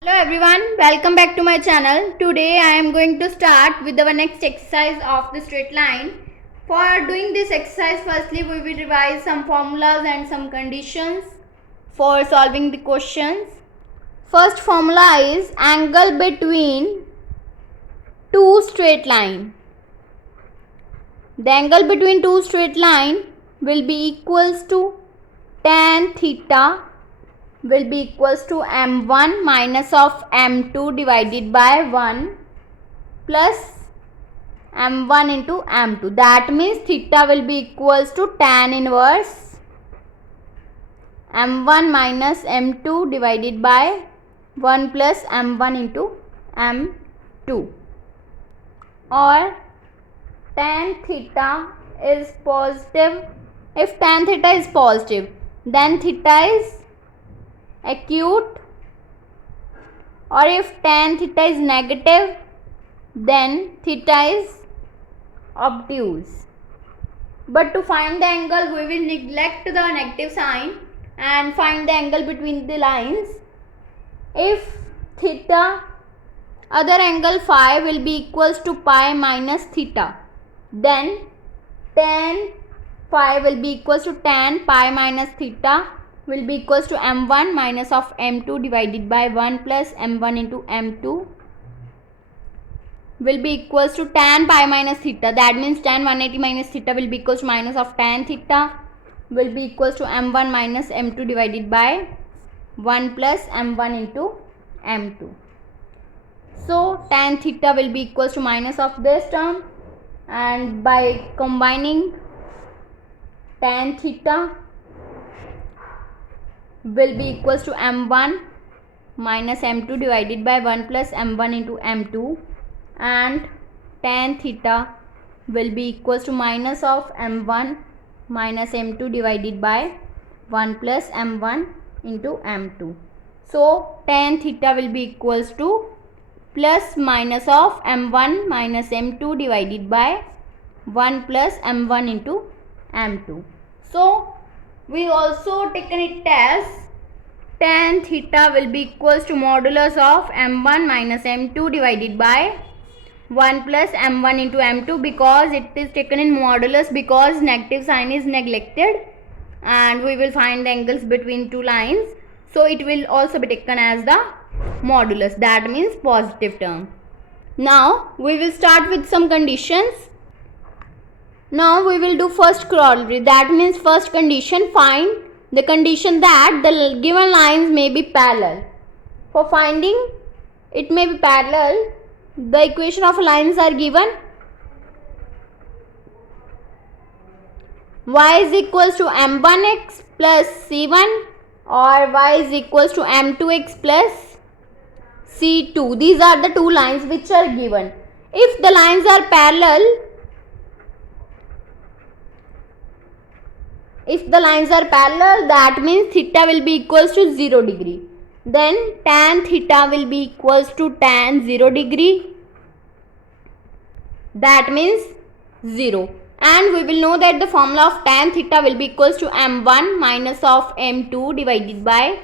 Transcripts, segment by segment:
Hello everyone, welcome back to my channel. Today I am going to start with our next exercise of the straight line. For doing this exercise, firstly we will revise some formulas and some conditions for solving the questions. First formula is angle between two straight line. The angle between two straight line will be equals to tan theta will be equals to m1 minus of m2 divided by 1 plus m1 into m2. That means theta will be equals to tan inverse m1 minus m2 divided by 1 plus m1 into m2, or tan theta is positive. If tan theta is positive, then theta is acute, or if tan theta is negative, then theta is obtuse. But to find the angle, we will neglect the negative sign and find the angle between the lines. If theta, other angle phi will be equals to pi minus theta, then tan phi will be equals to tan pi minus theta will be equals to m1 minus of m2 divided by 1 plus m1 into m2 will be equals to tan pi minus theta. That means tan 180 minus theta will be equals to minus of tan theta will be equals to m1 minus m2 divided by 1 plus m1 into m2. So tan theta will be equals to minus of this term, and by combining tan theta will be equals to m1 minus m2 divided by 1 plus m1 into m2, and tan theta will be equals to minus of m1 minus m2 divided by 1 plus m1 into m2. So tan theta will be equals to plus minus of m1 minus m2 divided by 1 plus m1 into m2. So we also taken it as tan theta will be equals to modulus of m1 minus m2 divided by 1 plus m1 into m2, because it is taken in modulus because negative sign is neglected and we will find the angles between two lines. So it will also be taken as the modulus, that means positive term. Now we will start with some conditions. Now we will do first corollary, that means first condition, find the condition that the given lines may be parallel. For finding it may be parallel, the equation of lines are given. Y is equals to m1x plus c1, or y is equals to m2x plus c2. These are the two lines which are given. If the lines are parallel, that means theta will be equals to 0 degree. Then tan theta will be equals to tan 0 degree. That means 0. And we will know that the formula of tan theta will be equals to m1 minus of m2 divided by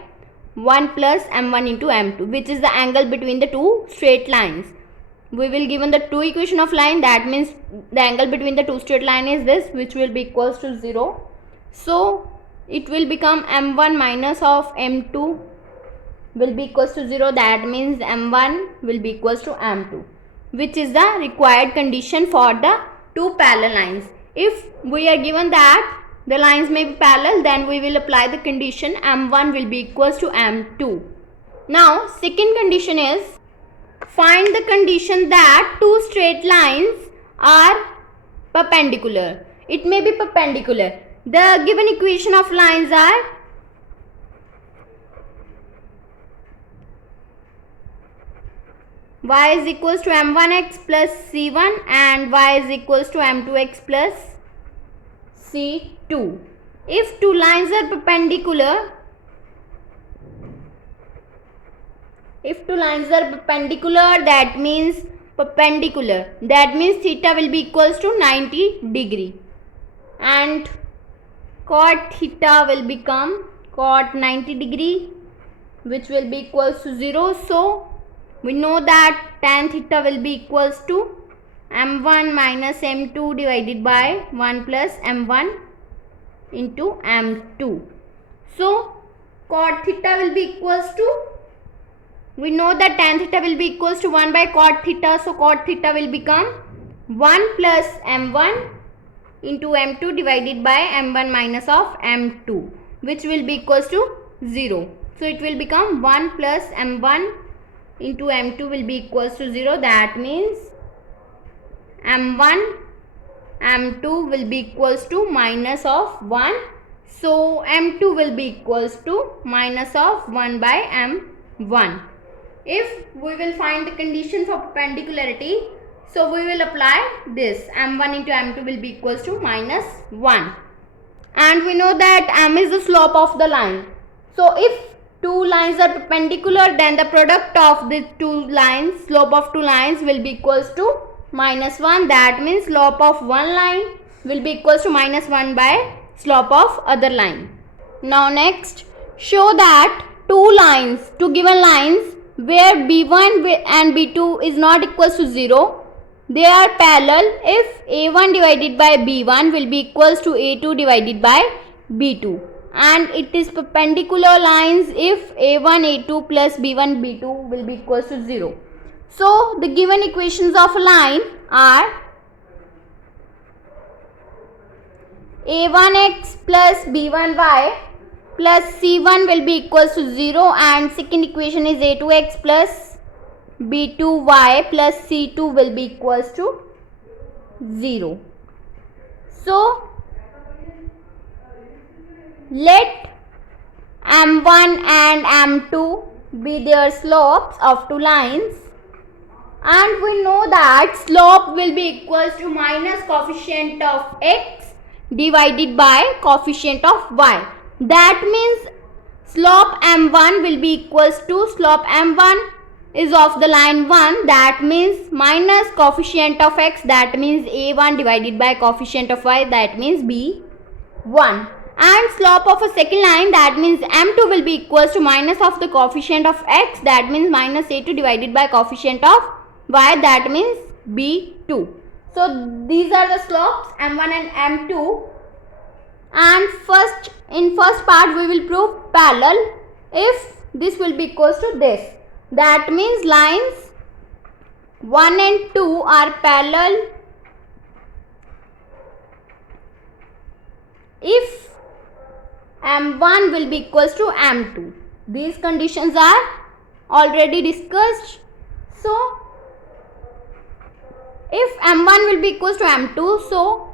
1 plus m1 into m2, which is the angle between the two straight lines. We will given the two equation of line, that means the angle between the two straight line is this, which will be equals to 0. So it will become m1 minus of m2 will be equals to 0. That means m1 will be equals to m2, which is the required condition for the two parallel lines. If we are given that the lines may be parallel, then we will apply the condition m1 will be equals to m2. Now second condition is, find the condition that two straight lines are perpendicular. It may be perpendicular. The given equation of lines are y is equals to m1x plus c1 and y is equals to m2x plus c2. If two lines are perpendicular, that means theta will be equals to 90 degree, and cot theta will become cot 90 degree, which will be equals to 0. So we know that tan theta will be equals to m1 minus m2 divided by 1 plus m1 into m2. So cot theta will be equals to, we know that tan theta will be equals to 1 by cot theta. So cot theta will become 1 plus m1 into m2 divided by m1 minus of m2, which will be equals to 0. So it will become 1 plus m1 into m2 will be equals to 0. That means m1 m2 will be equals to minus of 1. So m2 will be equals to minus of 1 by m1. If we will find the condition for perpendicularity, so we will apply this, m1 into m2 will be equals to minus 1. And we know that m is the slope of the line. So if two lines are perpendicular, then the product of the two lines, slope of two lines will be equals to minus 1. That means slope of one line will be equals to minus 1 by slope of other line. Now next, show that two given lines where b1 and b2 is not equals to 0, they are parallel if a1 divided by b1 will be equals to a2 divided by b2, and it is perpendicular lines if a1 a2 plus b1 b2 will be equals to 0. So the given equations of a line are a1x plus b1y plus c1 will be equals to 0, and second equation is a2x plus b2y plus c2 will be equals to 0. So let m1 and m2 be their slopes of two lines, and we know that slope will be equals to minus coefficient of x divided by coefficient of y. That means slope m1 will be equals to, slope m1 is of the line 1, that means minus coefficient of x, that means a1 divided by coefficient of y, that means b1. And slope of a second line, that means m2 will be equals to minus of the coefficient of x, that means minus a2 divided by coefficient of y, that means b2. So these are the slopes m1 and m2. And in first part we will prove parallel if this will be equals to this. That means lines 1 and 2 are parallel if m1 will be equals to m2. These conditions are already discussed. So if m1 will be equals to m2, so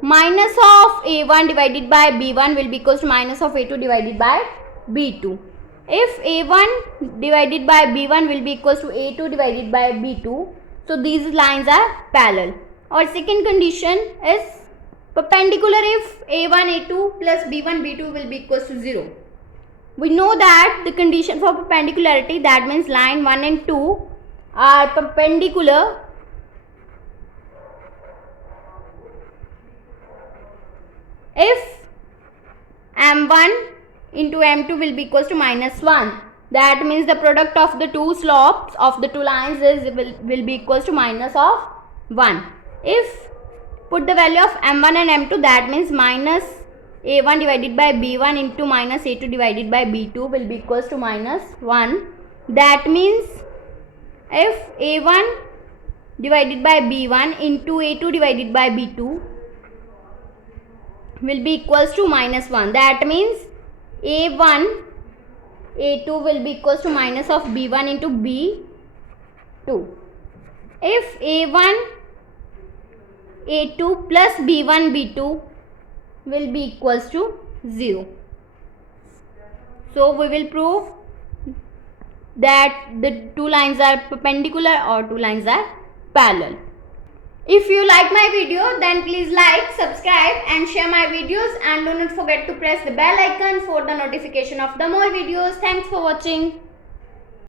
minus of a1 divided by b1 will be equals to minus of a2 divided by b2. If a1 divided by b1 will be equals to a2 divided by b2, so these lines are parallel. Our second condition is perpendicular if a1 a2 plus b1 b2 will be equals to 0. We know that the condition for perpendicularity, that means line 1 and 2 are perpendicular if m1 into m2 will be equals to minus 1. That means the product of the two slopes of the two lines will be equals to minus of 1. If put the value of m1 and m2, that means minus a1 divided by b1 into minus a2 divided by b2 will be equals to minus 1. That means if a1 divided by b1 into a2 divided by b2 will be equals to minus 1. That means a1 a2 will be equals to minus of b1 into b2. If a1 a2 plus b1 b2 will be equals to 0. So we will prove that the two lines are perpendicular or two lines are parallel. If you like my video, then please like, subscribe and share my videos, and do not forget to press the bell icon for the notification of the more videos. Thanks for watching.